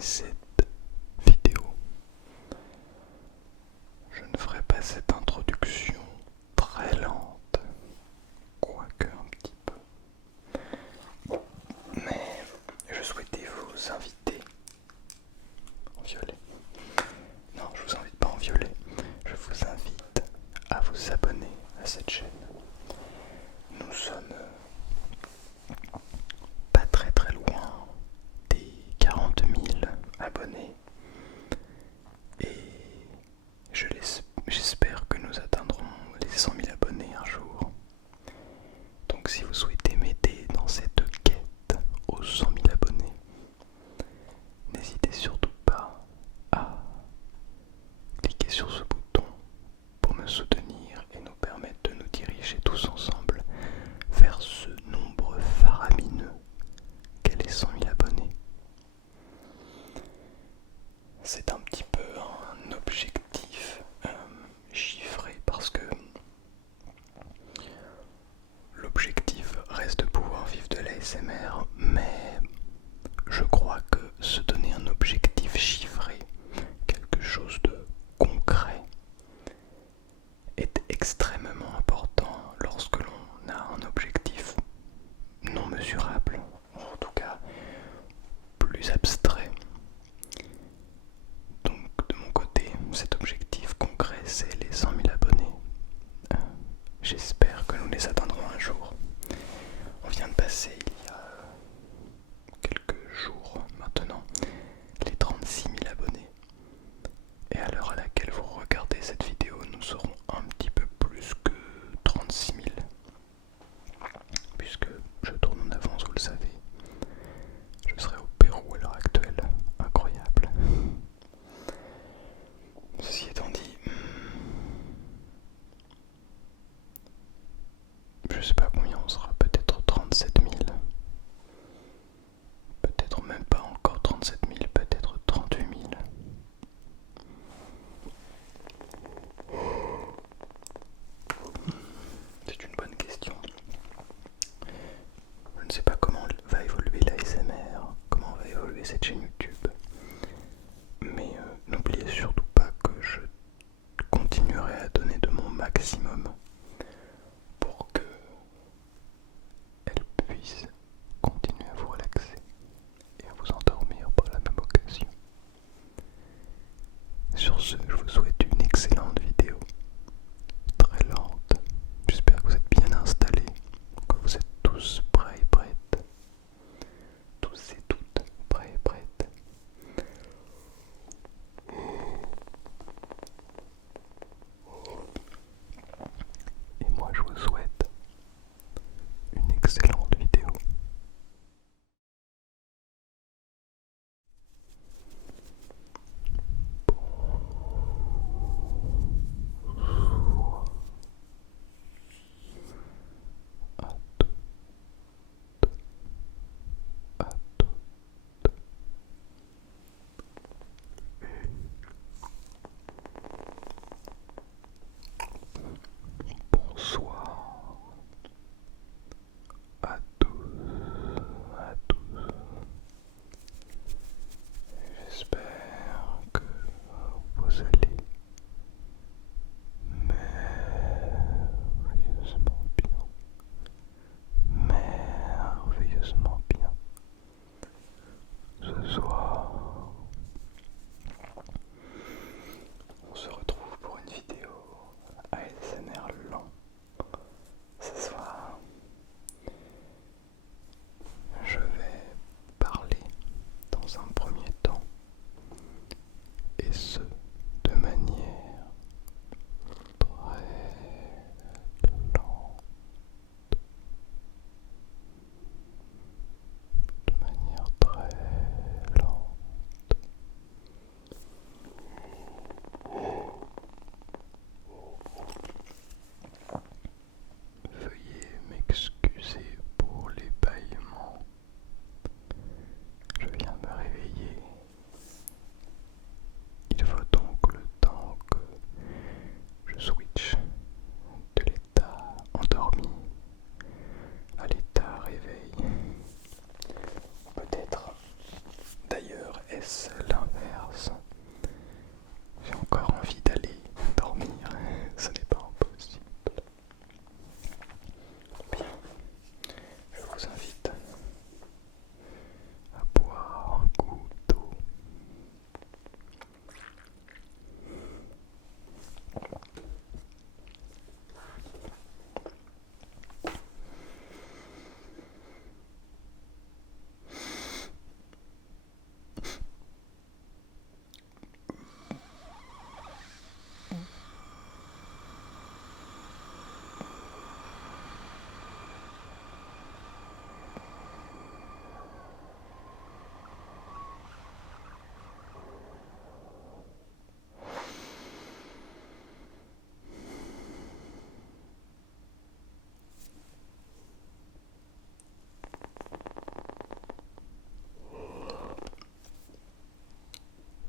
cette vidéo, je ne ferai pas cette introduction très lente, quoique un petit peu, mais je souhaitais vous inviter en violet. Non, je vous invite pas en violet, je vous invite à vous abonner à cette chaîne. Nous sommes pas très loin des 40 000 abonnés et j'espère que nous atteindrons les 100 000 abonnés un jour. Donc si vous souhaitez m'aider dans cette quête aux 100 000 abonnés, n'hésitez surtout pas à cliquer sur ce bouton pour me soutenir et nous permettre de nous diriger tous ensemble vers ce nombre faramineux qu'est les 100 000 abonnés. C'est un petit peu un objectif chiffré parce que l'objectif reste de pouvoir vivre de l'ASMR, mais je crois que se donner un objectif chiffré, quelque chose de concret, est extrêmement important lorsque l'on a un objectif non mesurable, ou en tout cas plus abstrait. Donc de mon côté, cet objectif concret, c'est les 100 000 abonnés. J'espère que nous les atteindrons un jour. On vient de passer il y a c'est l'inverse. J'ai encore envie d'aller dormir, ce n'est pas impossible. Bien, je vous invite à boire un coup d'eau.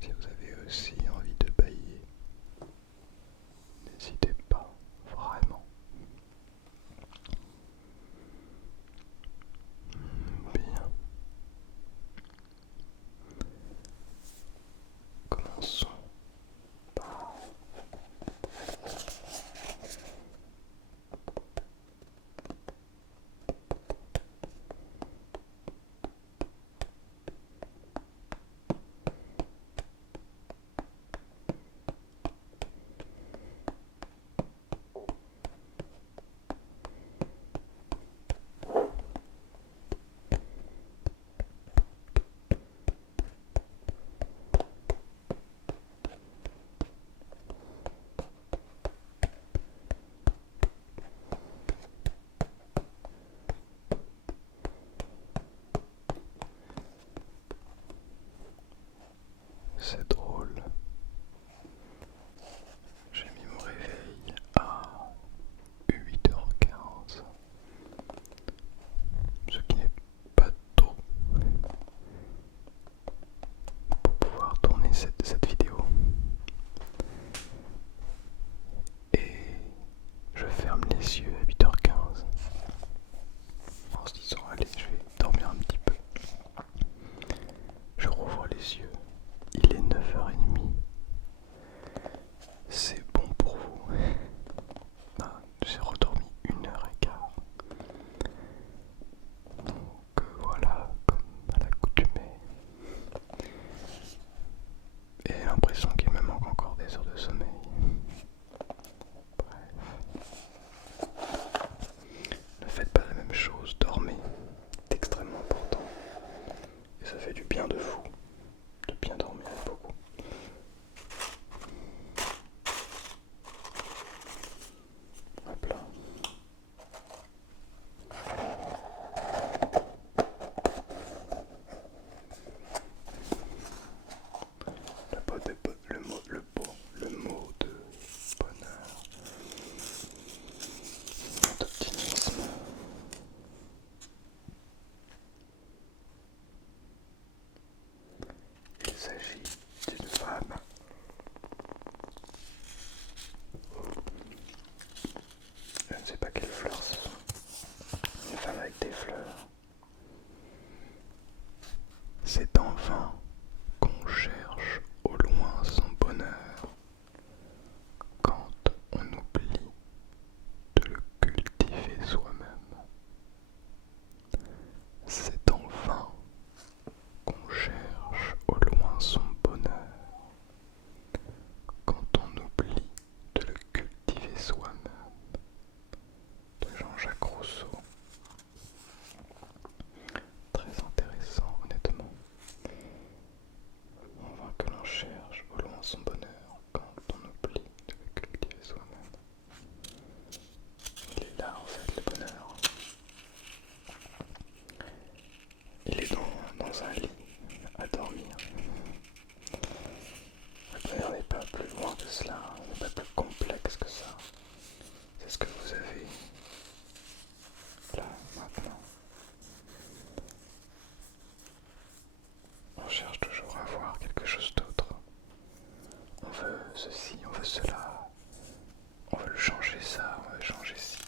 Si vous avez aussi envie de bailler, n'hésitez pas, vraiment. Bien. Commençons par c'est drôle. J'ai mis mon réveil à 8h15, ce qui n'est pas tôt pour pouvoir tourner cette vidéo. Et je ferme les yeux à 8h15 en se disant allez, je vais dormir un petit peu. Je rouvre les yeux, il est 9h30. C'est bon pour vous. Ah, j'ai redormi 1h15. Donc voilà, comme à l'accoutumée. Et l'impression qu'il me manque encore des heures de sommeil. Bref. Ne faites pas la même chose, dormez. C'est extrêmement important. Et ça fait du bien de fou. De bien dormir beaucoup. Hop là. Le mot de bonheur, d'optimisme. Il s'agit d'une femme. Je ne sais pas quelles fleurs ce sont. Une femme avec des fleurs. C'est en vain qu'on cherche au loin son bonheur quand on oublie de le cultiver soi-même. C'est en vain qu'on cherche au loin son bonheur quand on oublie de le cultiver soi-même. De Jean-Jacques Rousseau. Très intéressant, honnêtement. En vain que l'on cherche au loin son bonheur quand on oublie de le cultiver soi-même. Il est là en fait le bonheur. Il est dans un lit à dormir. Le bonheur n'est pas plus loin que cela, n'est pas plus complexe que ça. C'est ce que vous avez là, maintenant. On cherche toujours à voir quelque chose d'autre. On veut ceci, on veut cela. On veut le changer ça, on veut changer ci.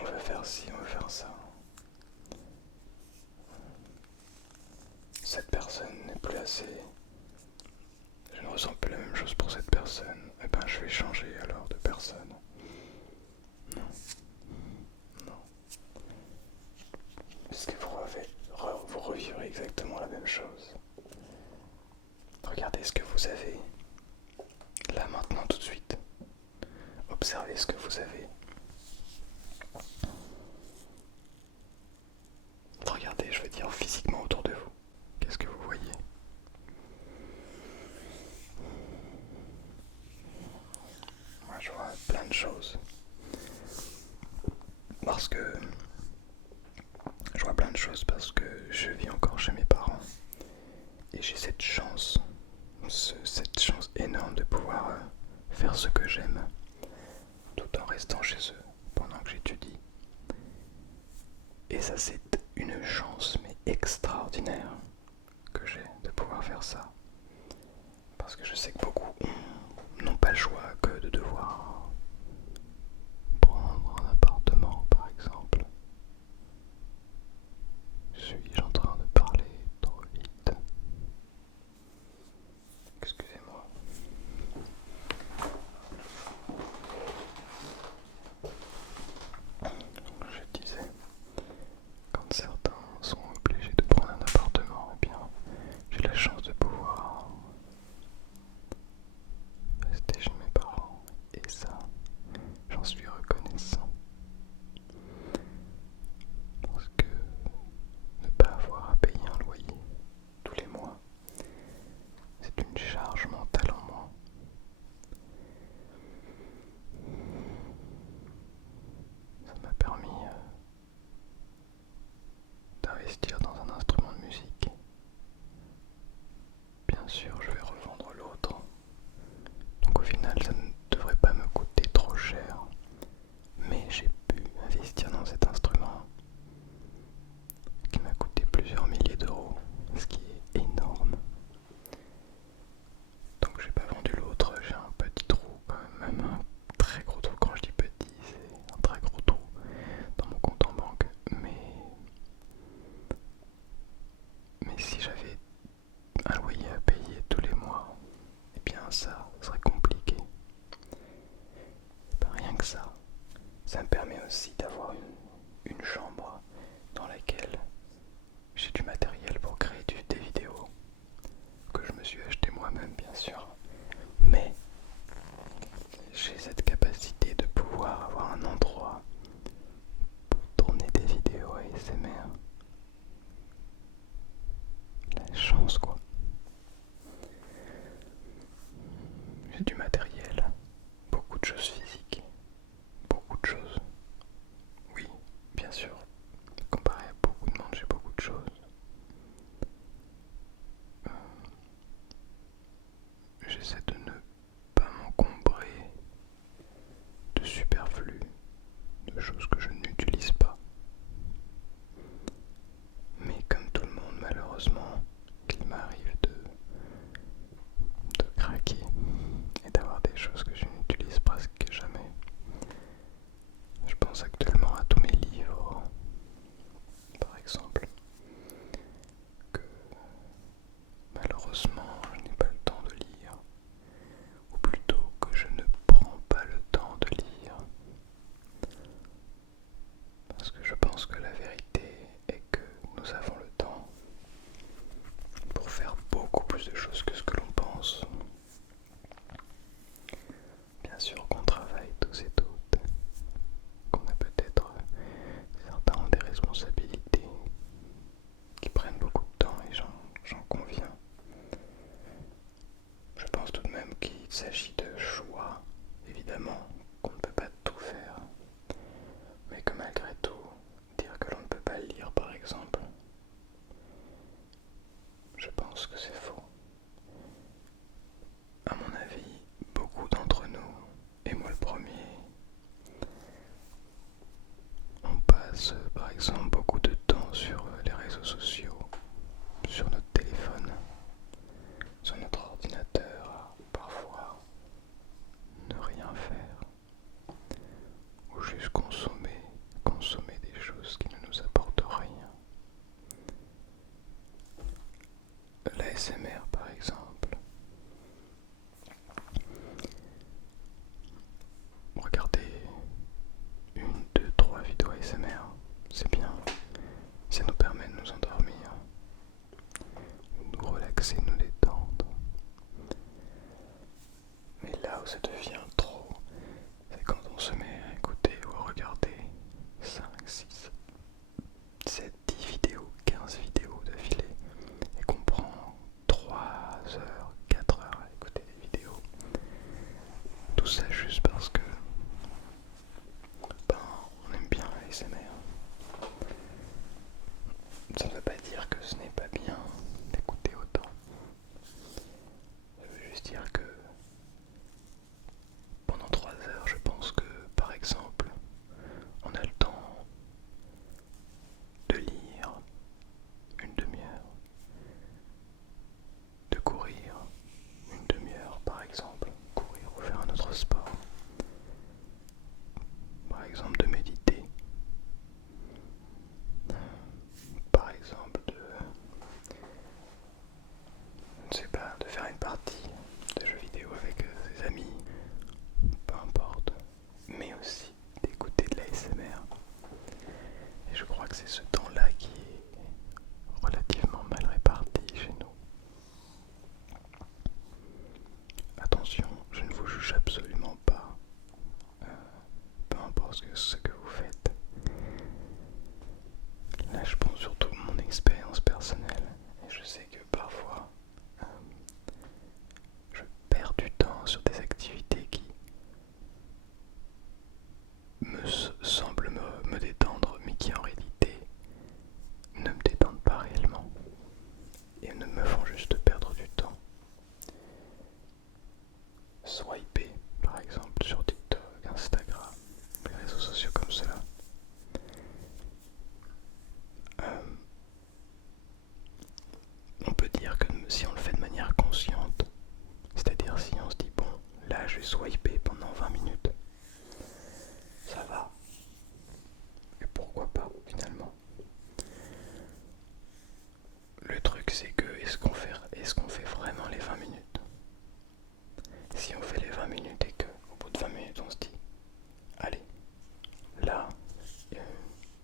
On veut faire ci, on veut faire ça. Cette personne n'est plus je ne ressens plus la même chose pour cette personne, eh ben je vais changer alors de personne. Non, non. Est-ce que vous revivrez exactement la même chose? Regardez ce que vous avez, là maintenant tout de suite. Observez ce que vous avez. Regardez, je veux dire physiquement autour de vous. Qu'est-ce que vous voyez? Moi je vois plein de choses. Parce que je vis encore chez mes parents. Et j'ai cette chance énorme de pouvoir faire ce que j'aime tout en restant chez eux pendant que j'étudie. Et ça c'est une chance mais extraordinaire que j'ai de pouvoir faire ça. Parce que je sais que beaucoup n'ont pas le choix que de devoir prendre un appartement par exemple. Suis-je en train de parler trop vite? Excusez-moi. Je disais, quand certains sont obligés de prendre un appartement, eh bien, j'ai la chance de pouvoir rester chez mes parents. Et ça, j'en suis reconnaissant. Parce que ne pas avoir à payer un loyer tous les mois, c'est une charge mentale en moins. Ça m'a permis d'investir dans un instrument de musique. Bien sûr, je vais revendre l'autre. Donc au final, ça ne devrait pas me coûter trop cher. Mais j'ai pu investir dans cet instrument qui m'a coûté plusieurs milliers d'euros, ce qui est énorme. Donc j'ai pas vendu l'autre, j'ai un petit trou quand même, un très gros trou. Quand je dis petit, c'est un très gros trou dans mon compte en banque. Mais si j'avais un loyer à payer tous les mois, eh bien ça serait compliqué. Pas rien que ça. Ça me permet aussi d'avoir une chambre dans laquelle j'ai du matériel pour créer des vidéos que je me suis acheté moi-même bien sûr. Mais j'ai cette capacité de pouvoir avoir un endroit pour tourner des vidéos ASMR. La chance quoi. J'ai du matériel, beaucoup de choses physiques, beaucoup de choses. Oui, bien sûr, comparé à beaucoup de monde, j'ai beaucoup de choses. J'essaie de ne pas m'encombrer de superflu, de choses que je n'utilise pas. Mais comme tout le monde, malheureusement, il m'arrive ASMR par exemple. Regardez une, deux, trois vidéos ASMR, c'est bien. Ça nous permet de nous endormir, nous relaxer, nous détendre. Mais là où ça devient trop, c'est quand on se met à écouter ou à regarder 5, 6, 7, 10 vidéos, 15 vidéos d'affilée et qu'on prend 3 heures, 4 heures à écouter des vidéos. Tout ça juste parce que on aime bien l'ASMR. Ça ne veut pas dire que ce n'est pas bien d'écouter autant. Ça veut juste dire que pendant 3 heures, je pense que par exemple, on a le temps de lire une demi-heure, de courir une demi-heure par exemple, courir ou faire un autre sport, par exemple de méditer, par exemple de, je ne sais pas, de faire une partie de jeux vidéo avec ses amis, peu importe, mais aussi d'écouter de l'ASMR. Et je crois que c'est ce temps-là qui est relativement mal réparti chez nous. Attention, je ne vous juge absolument pas, peu importe ce que vous faites. Là, je pense surtout à mon expérience personnelle, et je sais que parfois, je perds du temps sur des activités qui semblent me détendre, mais qui en réalité ne me détendent pas réellement, et ne me font juste perdre du temps. Swiper, par exemple, sur TikTok, Instagram, les réseaux sociaux comme cela. On peut dire que si on le fait de manière consciente, c'est-à-dire si on se dit bon, là je vais swiper pendant 20 minutes, ça va. Et pourquoi pas finalement? Le truc c'est que est-ce qu'on fait vraiment les 20 minutes? Si on fait les 20 minutes et que au bout de 20 minutes on se dit allez, là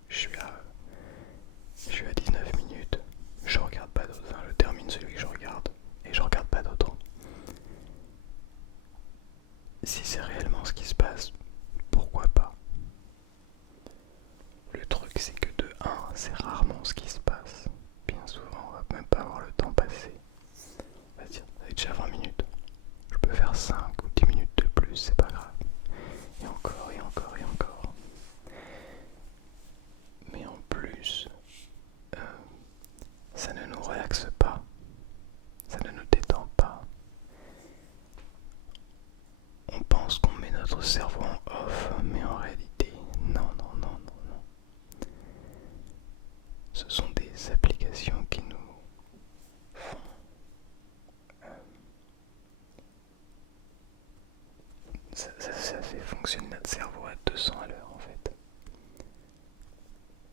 je suis à 19 minutes, je regarde pas d'autres, je termine celui que je regarde et je regarde pas d'autres. Si c'est réellement ce qui se passe, pourquoi pas? Le truc c'est que de 1, c'est rarement ce qui se passe. Bien souvent, on va même pas avoir le temps passé. On va dire, ça fait déjà 20 minutes. Je peux faire 5 ou 10 minutes de plus, c'est pas grave. Et encore, et encore, et encore. Mais en plus, ça ne nous relaxe pas. Ça ne nous détend pas. On pense qu'on met notre cerveau en off, mais en réalité, non, non, non, non, non. Ce sont des applications qui nous font ça fait fonctionner notre cerveau à 200 à l'heure en fait.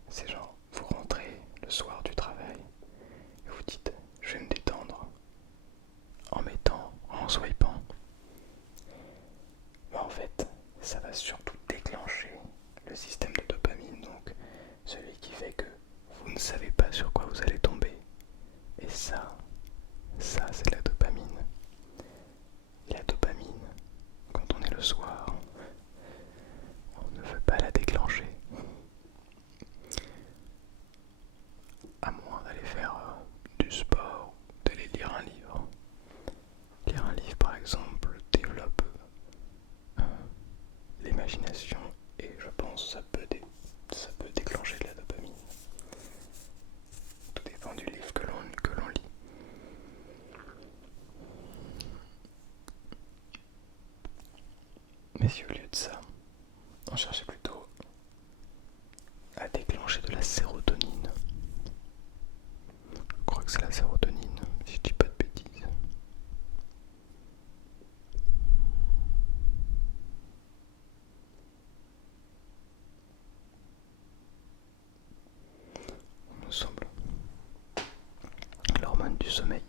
C'est genre, vous rentrez le soir du travail et vous dites je vais me détendre en swipant. Mais en fait, ça va surtout déclencher le système de dopamine, donc celui qui fait que vous ne savez pas sur quoi vous allez tomber. Et ça c'est la dopamine. Et la dopamine, quand on est le soir, on ne veut pas la déclencher. À moins d'aller faire du sport, d'aller lire un livre. Lire un livre par exemple développe l'imagination et je pense que ça peut déclencher de la dopamine. Tout dépend du livre que l'on lit. Mais si au lieu de ça, on cherchait plutôt à déclencher de la sérotonine. Je crois que c'est la sérotonine, si je dis pas de bêtises. Il me semble. L'hormone du sommeil.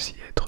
aussi être